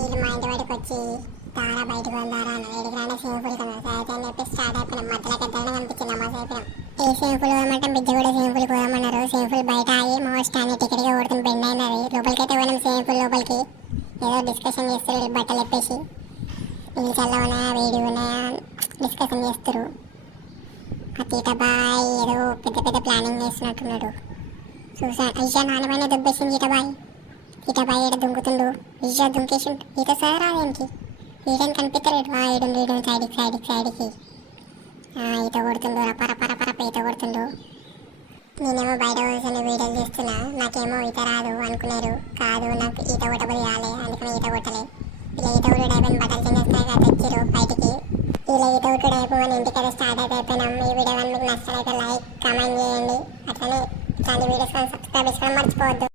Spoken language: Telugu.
వీళ్ళు మా ఇంటి వాడికి వచ్చి తారా బయటకు వెళ్దారా అని ఎడిగిరానే స్విమ్మింగ్ పూల్ కదా అయితే అని చెప్పి స్టార్ట్ అయిపోయినాం. మధ్యలో పెద్దగా కనిపించింది నమాజ్ అయిపోయినాం. ఏ స్విమ్మింగ్ పూల్ పోదామంటే బిడ్డ కూడా స్విమ్మింగ్ పూల్ పోదామన్నారు. స్విమ్మింగ్ పూల్ బయట ఆగి మా స్టాండ్ టికెట్గా కొడుతుంది బెండ్ అయింది. అది లోపలికైతే పోయినాం. స్విమ్మింగ్ పూల్ లోపలికి ఏదో డిస్కషన్ చేస్తారు బట్టలు చెప్పేసి నీళ్ళు చల్లవనా వేడి ఉన్నాయా డిస్కషన్ చేస్తారు. ఆ తీటబాయ్ ఏదో పెద్ద పెద్ద ప్లానింగ్ చేస్తున్నట్టున్నాడు. చూసా ఈషా నాన్నపైన దుబ్బేసింది ఈటబాయ్. ఈటబాయ్ ఈడ దుంకుతుండు. ఈషా దుంకేసి ఈత సార్ రాదేంటి ఈడని కనిపిస్తలేడు. ఈడు సైడ్కి ఈత కొడుతుండు. పరపరపరప ఈత కొడుతుండు. నేనేమో బయట కూర్చొని వీడియోలు తీస్తున్నా. నాకేమో ఈత రాదు అనుకున్నారు. కాదు నాకు ఈత కొట్టబోది రాలే అందుకని ఈత కొట్టలే. ఇలా ఈత కొట్టుడు అయిపోయిన బట్టలు తినేస్తాయి తెచ్చిరు బయటికి. ఇలా ఈత కొట్టుడు అయిపోయి ఇంటికి స్టార్ట్ అయిపోయినాం. ఈ వీడియో మీకు నచ్చినట్లయితే లైక్ కామెంట్ చేయండి. అట్లనే ఇట్లాంటి వీడియోస్ సబ్స్క్రైబ్ చేసుకోవడం మర్చిపోవద్దు.